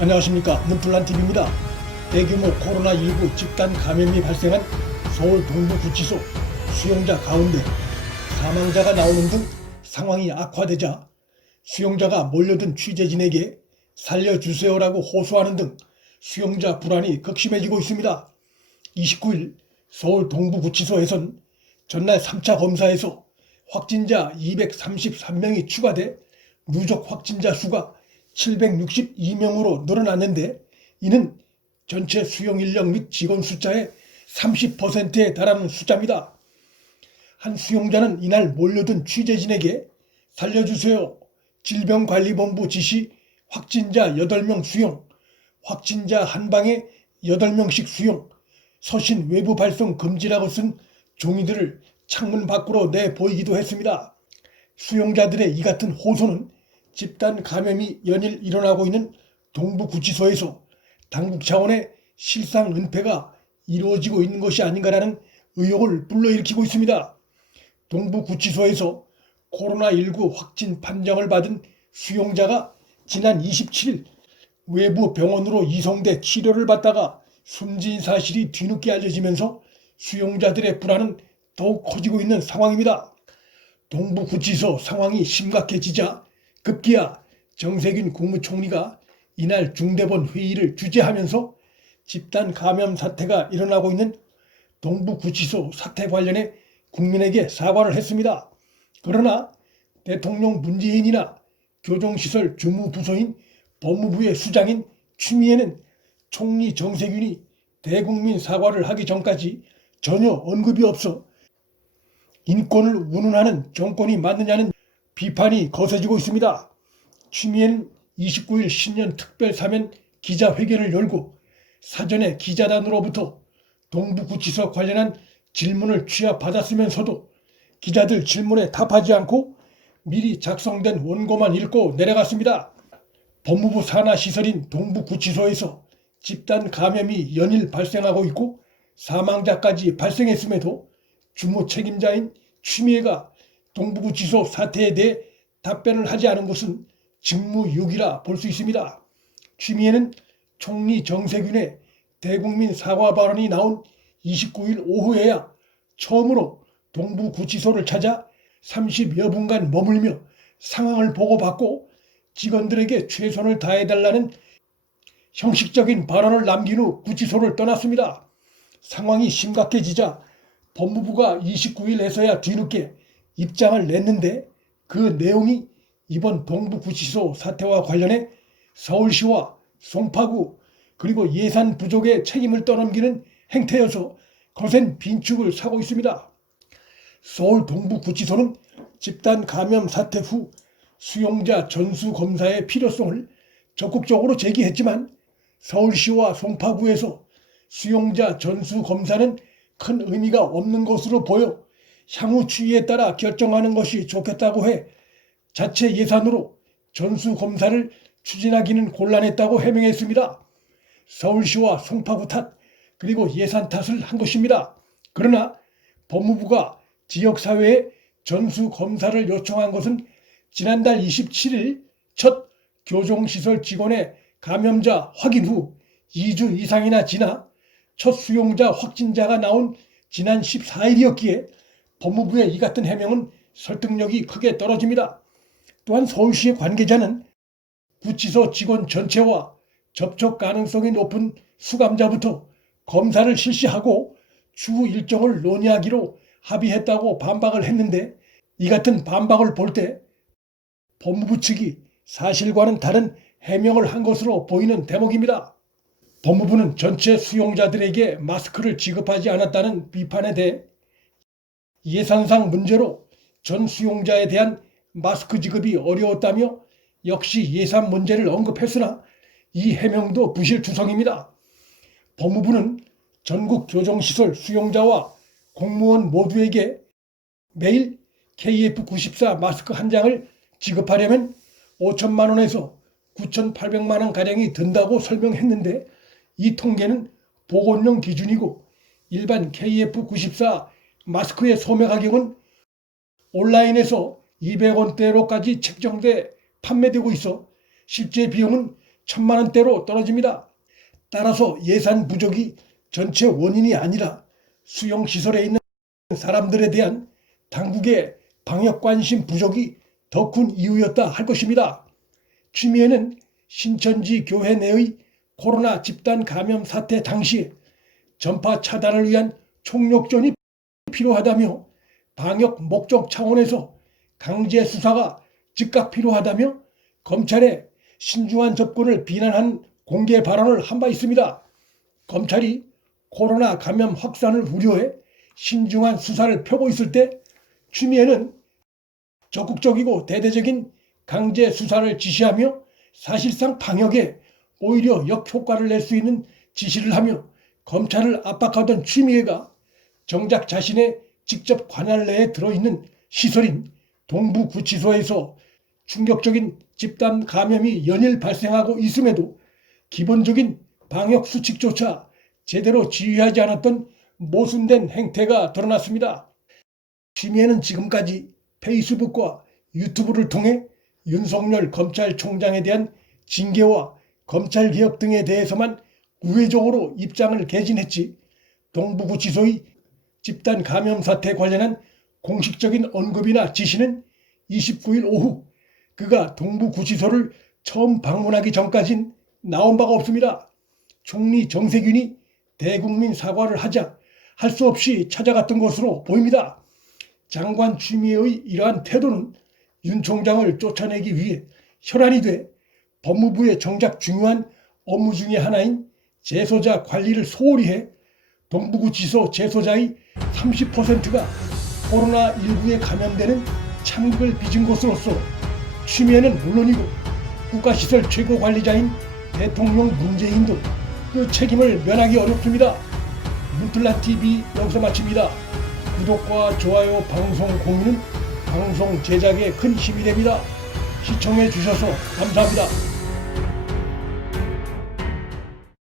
안녕하십니까. 눈풀란TV입니다. 대규모 코로나19 집단 감염이 발생한 서울 동부구치소 수용자 가운데 사망자가 나오는 등 상황이 악화되자 수용자가 몰려든 취재진에게 살려주세요라고 호소하는 등 수용자 불안이 극심해지고 있습니다. 29일 서울 동부구치소에선 전날 3차 검사에서 확진자 233명이 추가돼 누적 확진자 수가 762명으로 늘어났는데, 이는 전체 수용 인력 및 직원 숫자의 30%에 달하는 숫자입니다. 한 수용자는 이날 몰려든 취재진에게 살려주세요, 질병관리본부 지시 확진자 8명 수용, 확진자 한 방에 8명씩 수용, 서신 외부 발송 금지라고 쓴 종이들을 창문 밖으로 내보이기도 했습니다. 수용자들의 이 같은 호소는 집단 감염이 연일 일어나고 있는 동부구치소에서 당국 차원의 실상 은폐가 이루어지고 있는 것이 아닌가라는 의혹을 불러일으키고 있습니다. 동부구치소에서 코로나19 확진 판정을 받은 수용자가 지난 27일 외부 병원으로 이송돼 치료를 받다가 숨진 사실이 뒤늦게 알려지면서 수용자들의 불안은 더욱 커지고 있는 상황입니다. 동부구치소 상황이 심각해지자 급기야 정세균 국무총리가 이날 중대본 회의를 주재하면서 집단 감염 사태가 일어나고 있는 동부구치소 사태 관련해 국민에게 사과를 했습니다. 그러나 대통령 문재인이나 교정시설 주무부서인 법무부의 수장인 추미애는 총리 정세균이 대국민 사과를 하기 전까지 전혀 언급이 없어 인권을 운운하는 정권이 맞느냐는 비판이 거세지고 있습니다. 추미애는 29일 신년 특별사면 기자회견을 열고 사전에 기자단으로부터 동부구치소 관련한 질문을 취합받았으면서도 기자들 질문에 답하지 않고 미리 작성된 원고만 읽고 내려갔습니다. 법무부 산하시설인 동부구치소에서 집단 감염이 연일 발생하고 있고 사망자까지 발생했음에도 주무 책임자인 추미애가 동부구치소 사태에 대해 답변을 하지 않은 것은 직무유기라 볼 수 있습니다. 추미애는 총리 정세균의 대국민 사과 발언이 나온 29일 오후에야 처음으로 동부구치소를 찾아 30여 분간 머물며 상황을 보고받고 직원들에게 최선을 다해달라는 형식적인 발언을 남긴 후 구치소를 떠났습니다. 상황이 심각해지자 법무부가 29일에서야 뒤늦게 입장을 냈는데, 그 내용이 이번 동부구치소 사태와 관련해 서울시와 송파구 그리고 예산 부족의 책임을 떠넘기는 행태여서 거센 빈축을 사고 있습니다. 서울 동부구치소는 집단 감염 사태 후 수용자 전수검사의 필요성을 적극적으로 제기했지만 서울시와 송파구에서 수용자 전수검사는 큰 의미가 없는 것으로 보여 향후 추이에 따라 결정하는 것이 좋겠다고 해 자체 예산으로 전수검사를 추진하기는 곤란했다고 해명했습니다. 서울시와 송파구 탓 그리고 예산 탓을 한 것입니다. 그러나 법무부가 지역사회에 전수검사를 요청한 것은 지난달 27일 첫 교정시설 직원의 감염자 확인 후 2주 이상이나 지나 첫 수용자 확진자가 나온 지난 14일이었기에 법무부의 이 같은 해명은 설득력이 크게 떨어집니다. 또한 서울시의 관계자는 구치소 직원 전체와 접촉 가능성이 높은 수감자부터 검사를 실시하고 추후 일정을 논의하기로 합의했다고 반박을 했는데, 이 같은 반박을 볼 때 법무부 측이 사실과는 다른 해명을 한 것으로 보이는 대목입니다. 법무부는 전체 수용자들에게 마스크를 지급하지 않았다는 비판에 대해 예산상 문제로 전 수용자에 대한 마스크 지급이 어려웠다며 역시 예산 문제를 언급했으나 이 해명도 부실투성입니다. 법무부는 전국 교정시설 수용자와 공무원 모두에게 매일 KF94 마스크 한 장을 지급하려면 5천만 원에서 9,800만 원가량이 든다고 설명했는데, 이 통계는 보건용 기준이고 일반 KF94 마스크의 소매 가격은 온라인에서 200원대로까지 책정돼 판매되고 있어 실제 비용은 천만 원대로 떨어집니다. 따라서 예산 부족이 전체 원인이 아니라 수용시설에 있는 사람들에 대한 당국의 방역 관심 부족이 더 큰 이유였다 할 것입니다. 추미애는 신천지 교회 내의 코로나 집단 감염 사태 당시에 전파 차단을 위한 총력전이 필요하다며 방역 목적 차원에서 강제 수사가 즉각 필요하다며 검찰의 신중한 접근을 비난한 공개 발언을 한 바 있습니다. 검찰이 코로나 감염 확산을 우려해 신중한 수사를 펴고 있을 때 추미애는 적극적이고 대대적인 강제 수사를 지시하며 사실상 방역에 오히려 역효과를 낼 수 있는 지시를 하며 검찰을 압박하던 추미애가 정작 자신의 직접 관할 내에 들어있는 시설인 동부구치소에서 충격적인 집단 감염이 연일 발생하고 있음에도 기본적인 방역 수칙조차 제대로 지휘하지 않았던 모순된 행태가 드러났습니다. 추미애는 지금까지 페이스북과 유튜브를 통해 윤석열 검찰총장에 대한 징계와 검찰개혁 등에 대해서만 우회적으로 입장을 개진했지 동부구치소의 집단 감염 사태 관련한 공식적인 언급이나 지시는 29일 오후 그가 동부구치소를 처음 방문하기 전까진 나온 바가 없습니다. 총리 정세균이 대국민 사과를 하자 할 수 없이 찾아갔던 것으로 보입니다. 장관 추미애의 이러한 태도는 윤 총장을 쫓아내기 위해 혈안이 돼 법무부의 정작 중요한 업무 중의 하나인 재소자 관리를 소홀히 해 동부구치소 재소자의 30%가 코로나19에 감염되는 참극을 빚은 것으로서 추미애는 물론이고 국가시설 최고관리자인 대통령 문재인도 그 책임을 면하기 어렵습니다. 문틀란TV 여기서 마칩니다. 구독과 좋아요, 방송 공유는 방송 제작에 큰 힘이 됩니다. 시청해 주셔서 감사합니다.